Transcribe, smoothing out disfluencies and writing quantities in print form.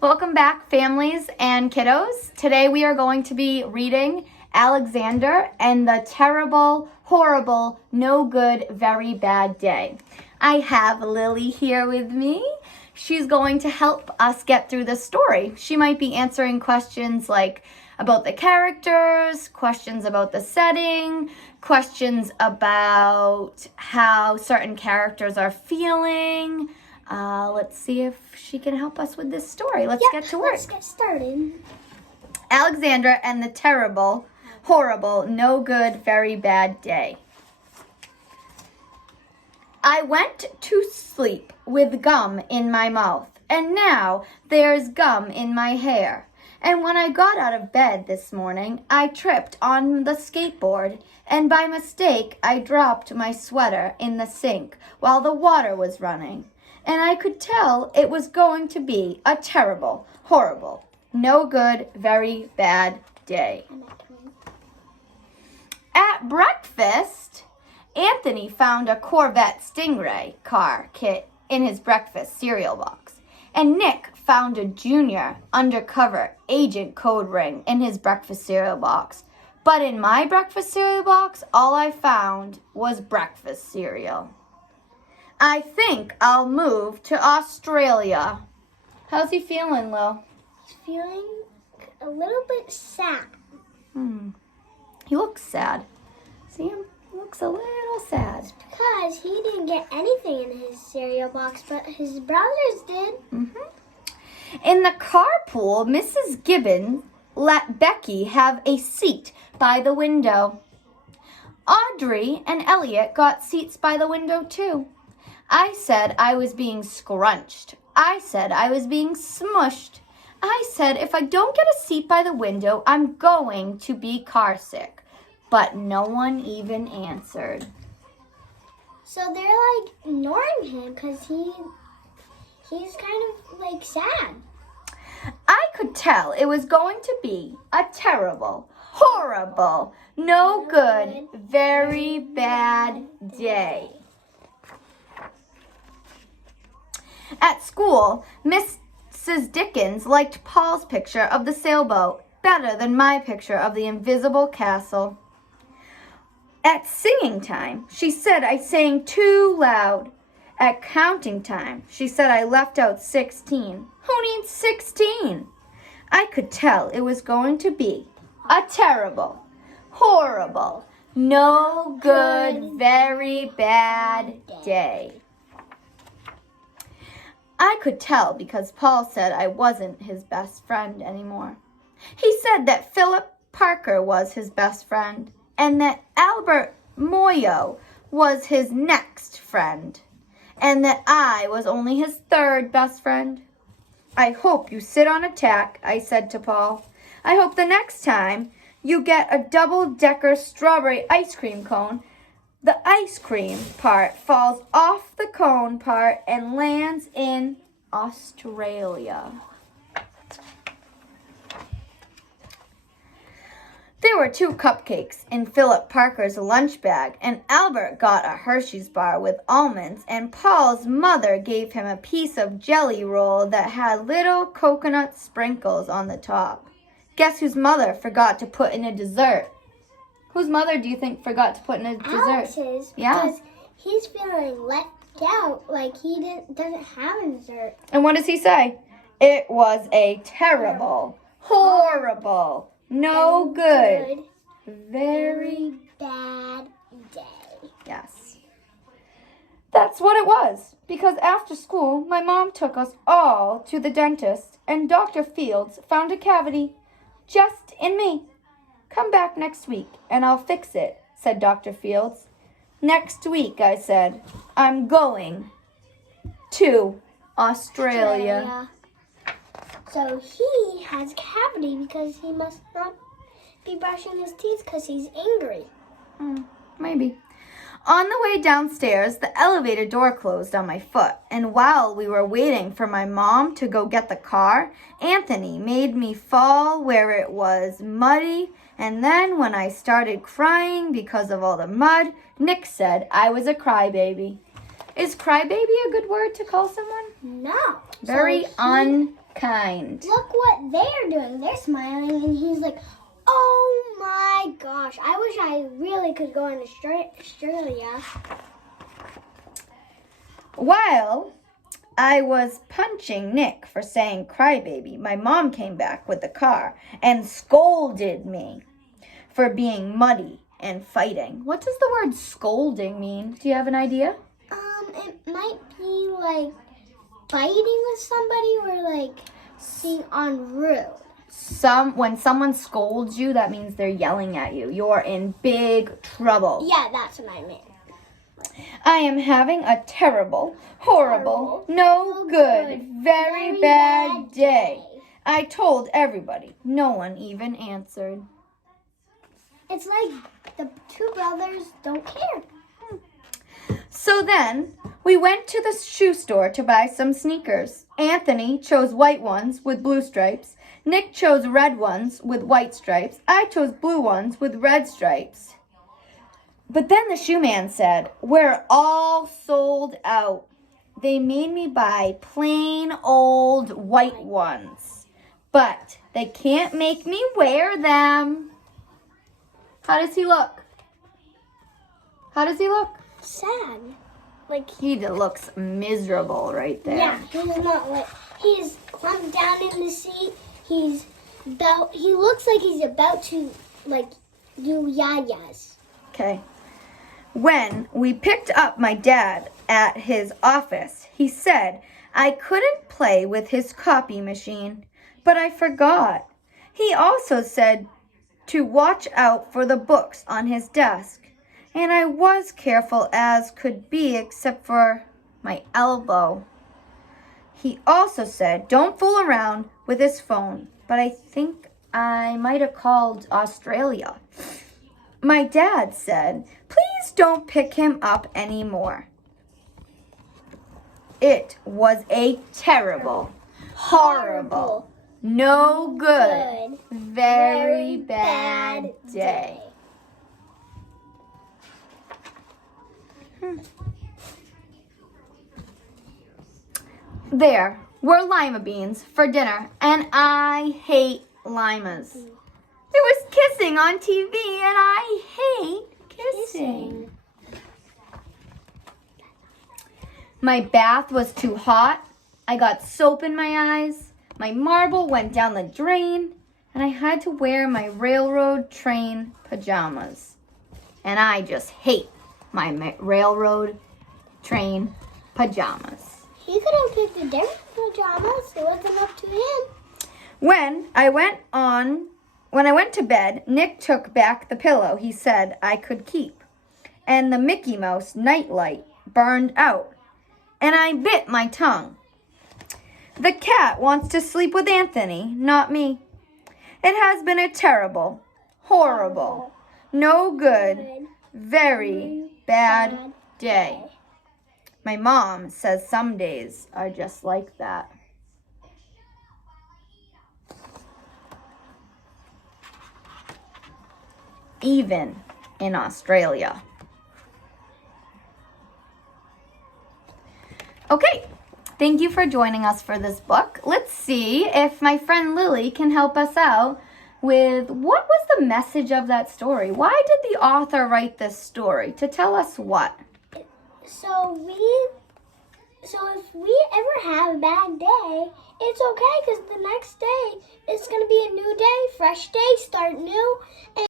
Welcome back, families and kiddos. Today we are going to be reading Alexander and the Terrible, Horrible, No Good, Very Bad Day. I have Lily here with me. She's going to help us get through the story. She might be answering questions like about the characters, questions about the setting, questions about how certain characters are feeling. Let's see if she can help us with this story. Let's get to work. Let's get started. Alexander and the Terrible, Horrible, No Good, Very Bad Day. I went to sleep with gum in my mouth, and now there's gum in my hair. And when I got out of bed this morning, I tripped on the skateboard, and by mistake, I dropped my sweater in the sink while the water was running. And I could tell it was going to be a terrible, horrible, no good, very bad day. At breakfast, Anthony found a Corvette Stingray car kit in his breakfast cereal box. And Nick found a junior undercover agent code ring in his breakfast cereal box. But in my breakfast cereal box, all I found was breakfast cereal. I think I'll move to Australia. How's he feeling, Lil? He's feeling a little bit sad. He looks sad. See him? He looks a little sad. It's because he didn't get anything in his cereal box, but his brothers did. In the carpool, Mrs. Gibbons let Becky have a seat by the window. Audrey and Elliot got seats by the window, too. I said I was being scrunched. I said I was being smushed. I said if I don't get a seat by the window, I'm going to be car sick. But no one even answered. So they're like ignoring him because he's kind of like sad. I could tell it was going to be a terrible, horrible, no good, very bad day. At school, Mrs. Dickens liked Paul's picture of the sailboat better than my picture of the invisible castle. At singing time, she said I sang too loud. At counting time, she said I left out 16. Who needs 16? I could tell it was going to be a terrible, horrible, no good, very bad day. I could tell because Paul said I wasn't his best friend anymore. He said that Philip Parker was his best friend and that Albert Moyo was his next friend and that I was only his third best friend. I hope you sit on a tack, I said to Paul. I hope the next time you get a double-decker strawberry ice cream cone, the ice cream part falls off the cone part and lands in Australia. There were 2 cupcakes in Philip Parker's lunch bag, and Albert got a Hershey's bar with almonds, and Paul's mother gave him a piece of jelly roll that had little coconut sprinkles on the top. Guess whose mother forgot to put in a dessert? Whose mother do you think forgot to put in a dessert? Alex's, Yeah. because he's feeling left out, like he doesn't have a dessert. And what does he say? It was a terrible, horrible, no good, very bad day. Yes. That's what it was. Because after school, my mom took us all to the dentist, and Dr. Fields found a cavity just in me. Come back next week, and I'll fix it, said Dr. Fields. Next week, I said, I'm going to Australia. So he has a cavity because he must not be brushing his teeth because he's angry. Maybe. On the way downstairs, the elevator door closed on my foot, and while we were waiting for my mom to go get the car, Anthony made me fall where it was muddy, and then when I started crying because of all the mud, Nick said I was a crybaby. Is crybaby a good word to call someone? No. Very kind. Look what they're doing. They're smiling, and he's like, oh my gosh. I wish I really could go in Australia. While I was punching Nick for saying crybaby, my mom came back with the car and scolded me for being muddy and fighting. What does the word scolding mean? Do you have an idea? It might be like fighting with somebody or like being unrude. When someone scolds you, that means they're yelling at you. You're in big trouble. Yeah, that's what I meant. I am having a terrible, horrible, no good, very bad day. I told everybody. No one even answered. It's like the two brothers don't care. So then, we went to the shoe store to buy some sneakers. Anthony chose white ones with blue stripes. Nick chose red ones with white stripes. I chose blue ones with red stripes. But then the shoe man said, we're all sold out. They made me buy plain old white ones. But they can't make me wear them. How does he look? How does he look? Sad. Like He looks miserable right there. yeah, he's not like he's clumped down in the seat. He looks like he's about to like do yayas. Okay. When we picked up my dad at his office, he said I couldn't play with his copy machine, but I forgot. He also said to watch out for the books on his desk, and I was careful as could be except for my elbow. He also said don't fool around with his phone, but I think I might have called Australia. My dad said, please don't pick him up anymore. It was a terrible, horrible, no good, very bad day. There were lima beans for dinner, and I hate limas. There was kissing on TV, and I hate kissing. My bath was too hot. I got soap in my eyes. My marble went down the drain, and I had to wear my railroad train pajamas. And I just hate my railroad train pajamas. He could have picked a different pajamas. It wasn't up to him. When I went to bed, Nick took back the pillow he said I could keep, and the Mickey Mouse nightlight burned out, and I bit my tongue. The cat wants to sleep with Anthony, not me. It has been a terrible, horrible, no good, very bad day. My mom says some days are just like that. Even in Australia. Okay, thank you for joining us for this book. Let's see if my friend Lily can help us out with what was the message of that story? Why did the author write this story? To tell us what? So if we ever have a bad day, it's okay because the next day it's going to be a new day, fresh day, start new.